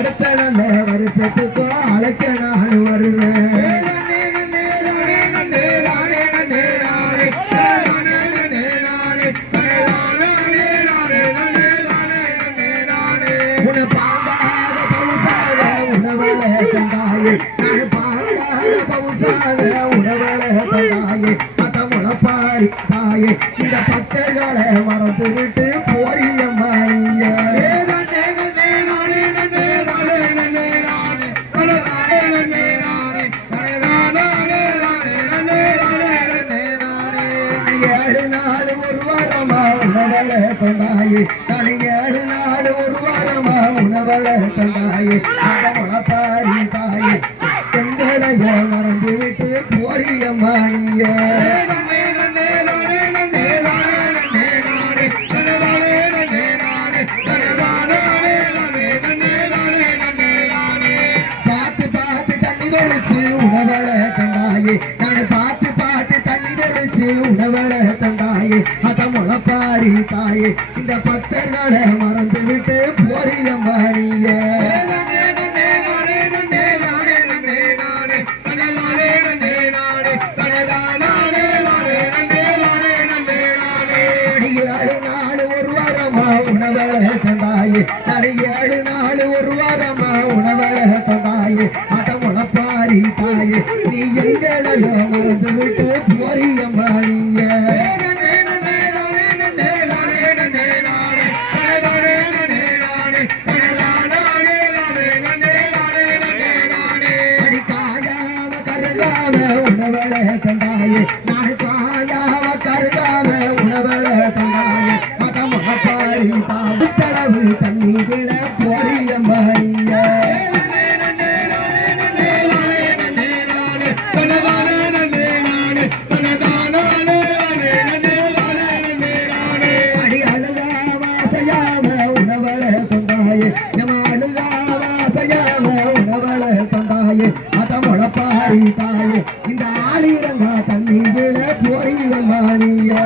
அடுத்த நல்ல வருஷத்துக்கும் அழைக்க நான் வருவேன் உன பாங்காத பவுசாக உணவள தந்தாயே அத முளப்பாடி தாயே இந்த பக்தர்களை மறந்து விட்டு உணவள தந்தாயே தனி ஏழு நாள் ஒரு வாரமா உணவள தந்தாயே அத முளப்பாடி தாயே எங்களைய மறந்து விட்டு போரிய மாணிய. பார்த்து பார்த்து தண்ணி தொழிச்சு உணவள தந்தாயே நான் பார்த்து பார்த்து தண்ணி தொழிச்சு உணவள தந்தாயே பாரி தாயே இந்த பக்தர்களை மறந்து விட்டு போறிய மாறிய ஏழு நாள் ஒரு வாரமா உணவழக தாயே நான் ஏழு அத முளப்பாரி தாயே நீ எங்களையோ மறந்து விட்டு போறிய மாறிய தானிரங்கா தண்ணி போய் வந்தானியா